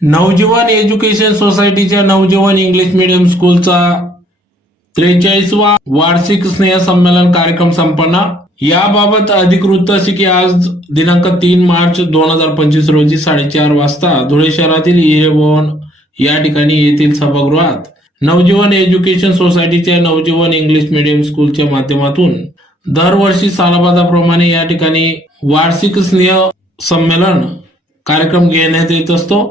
नवजीवन education सोसायटीच्या नवजीवन English medium स्कूलचा 43वा वार्षिक स्नेहसंमेलन कार्यक्रम संपन्न। याबाबत अधिक वृत्त असे की आज दिनांक 3 मार्च 2025 रोजी 4:30 वाजता धुळे शहरातील इरेभवन या ठिकाणी येथील सभागृहात नवजीवन एज्युकेशन सोसायटीच्या नवजीवन इंग्लिश मीडियम स्कूलच्या माध्यमातून दरवर्षी सालाबादाप्रमाणे या ठिकाणी वार्षिक स्नेह संमेलन कार्यक्रम घेण्यात येत असतो।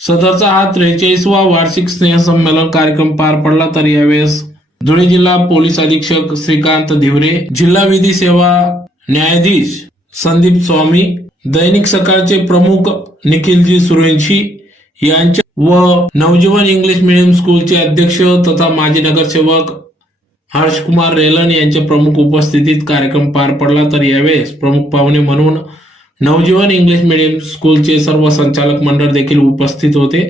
सदरचा हा 43वा वार्षिक स्नेह संमेलन कार्यक्रम पार पडला। तर यावेळेस धुळे जिल्हा पोलीस अधीक्षक श्रीकांत धिवरे, जिल्हा विधी सेवा न्यायाधीश संदीप स्वामी, दैनिक सकाळचे प्रमुख निखिलजी सुरेंशी यांच्या व नवजीवन इंग्लिश मीडियम स्कूलचे अध्यक्ष तथा माजी नगरसेवक हर्षकुमार रेलन यांच्या प्रमुख उपस्थितीत कार्यक्रम पार पडला। तर यावेळेस प्रमुख पाहुणे म्हणून नवजीवन इंग्लिश मीडियम स्कूलचे सर्व संचालक मंडळ देखील उपस्थित होते।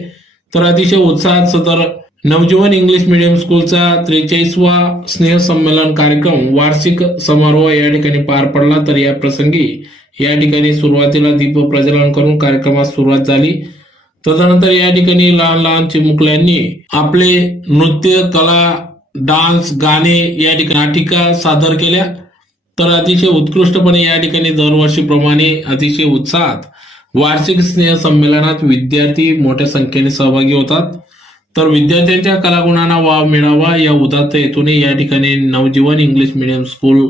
तर अतिशय उत्साहात सदर नवजीवन इंग्लिश मीडियम स्कूलचा 43वा स्नेह संमेलन कार्यक्रम वार्षिक समारोह या ठिकाणी पार पडला। तर या प्रसंगी या ठिकाणी सुरुवातीला दीप प्रज्वलन करून कार्यक्रमास सुरुवात झाली। तदनंतर या ठिकाणी लहान लहान चिमुकल्यांनी आपले नृत्य, कला, डान्स, गाणे या ठिकाणी नाटिका सादर केल्या। तर अतिशय उत्कृष्टपणे या ठिकाणी दरवर्षीप्रमाणे अतिशय उत्साहात वार्षिक स्नेह संमेलनात विद्यार्थी मोठ्या संख्येने सहभागी होतात। तर विद्यार्थ्यांच्या कलागुणांना वाव मिळावा या उदात्त हेतूने या ठिकाणी नवजीवन इंग्लिश मीडियम स्कूल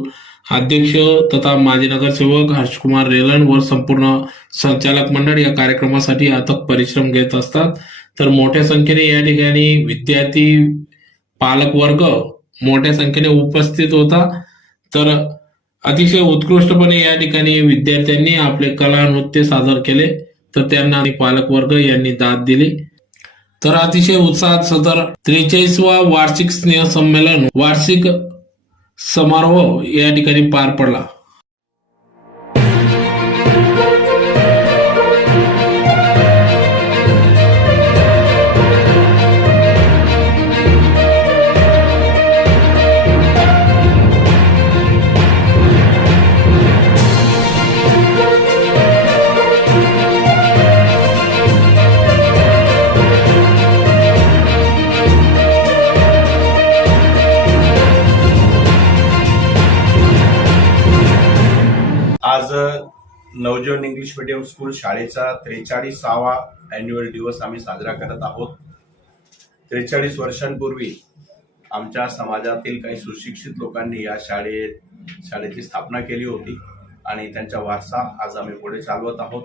अध्यक्ष तथा माजी नगरसेवक हर्षकुमार रेलन व संपूर्ण संचालक मंडळ या कार्यक्रमासाठी अथक परिश्रम घेत असतात। तर मोठ्या संख्येने या ठिकाणी विद्यार्थी पालक वर्ग मोठ्या संख्येने उपस्थित होता। तर अतिशय उत्कृष्टपणे या ठिकाणी विद्यार्थ्यांनी आपले कला नृत्य सादर केले। तर त्यांना पालक वर्ग यांनी दाद दिली। तर अतिशय उत्साहात सदर 43वा वार्षिक स्नेह संमेलन वार्षिक समारोह या ठिकाणी पार पडला। आज नवजीवन इंग्लिश मीडियम स्कूल शाळेचा 43वा अॅन्युअल दिवस आम्ही साजरा करत आहोत। 43 वर्षांपूर्वी आमच्या समाजातील काही सुशिक्षित लोकांनी या शाळेची स्थापना केली होती आणि त्यांचा वारसा आज आम्ही पुढे चालवत आहोत।